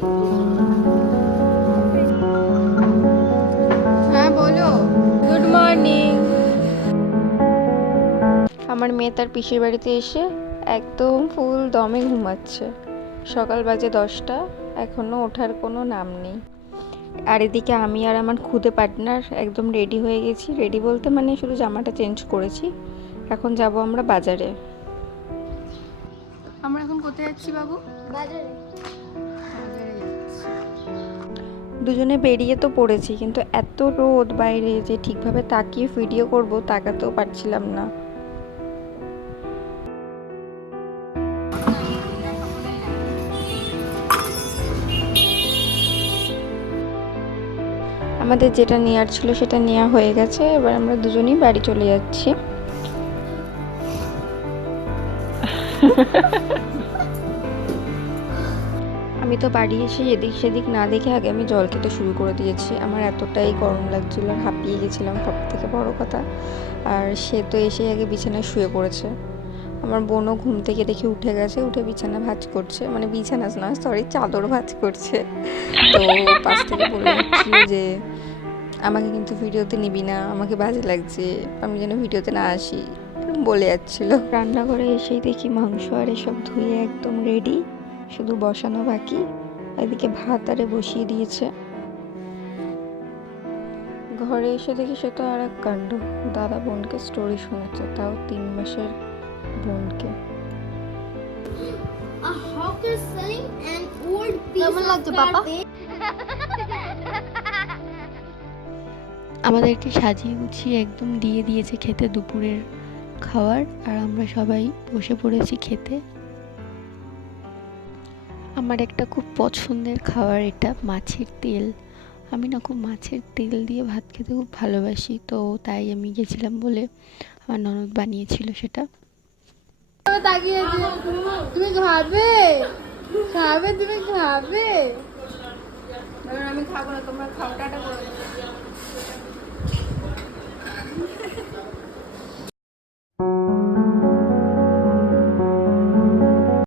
আমার মেয়ে তার পিসির বাড়িতে এসে একদম ফুল দমে ঘুমাচ্ছে। সকাল বাজে দশটা এখনও ওঠার কোনো নাম নেই। আর এদিকে আমি আর আমার খুদে পার্টনার একদম রেডি হয়ে গেছি। রেডি বলতে মানে শুধু জামাটা চেঞ্জ করেছি। এখন যাব আমরা বাজারে। আমরা এখন কোথায় যাচ্ছি বাবু? বাজারে। দুজনে বেরিয়ে তো পড়েছি, কিন্তু এত রোদ বাইরে যে ঠিকভাবে তাকিয়ে ভিডিও করব তাকাতেও পারছিলাম না। আমাদের যেটা নেওয়ার ছিল সেটা নেওয়া হয়ে গেছে, এবার আমরা দুজনেই বাড়ি চলে যাচ্ছি। আমি তো বাড়ি এসে এদিক সেদিক না দেখে আগে আমি জল খেতে শুরু করে দিয়েছি। আমার এতটাই গরম লাগছিল, আর হাঁপিয়ে গেছিলাম সব থেকে বড় কথা। আর সে তো এসে আগে বিছানায় শুয়ে পড়েছে। আমার বোনও ঘুম থেকে দেখে উঠে গেছে, উঠে বিছানা ভাজ করছে। মানে বিছানা না সরি চাদর ভাজ করছে। তো পাশ থেকে বলে যাচ্ছিল যে, আমাকে কিন্তু ভিডিওতে নিবি না, আমাকে বাজে লাগছে, আমি যেন ভিডিওতে না আসি। বলে যাচ্ছিল। রান্নাঘরে এসেই দেখি মাংস আর এসব ধুয়ে একদম রেডি শুধু বসানো বাকি এদিকে ভাত আরে বসিয়ে দিয়েছে। ঘরে এসে দেখি সে তো আর এক কাণ্ড। দাদা বোনকে স্টোরি শোনাচ্ছে তাও তিন মাসের বোনকে. আমাদেরকে সাজিয়ে গুছিয়ে একদম দিয়ে দিয়েছে খেতে দুপুরের খাবার আর আমরা সবাই বসে পড়েছি খেতে। আমার একটা খুব পছন্দের খাবার এটা মাছের তেল। আমি না খুব মাছের তেল দিয়ে ভাত খেতে খুব ভালোবাসি তো তাই আমি গেছিলাম বলে আমার ননদ বানিয়েছিল সেটা। তুমি খাবে? খাবে তুমি খাবে? আমি খাব না তোমরা খাও টাটা করে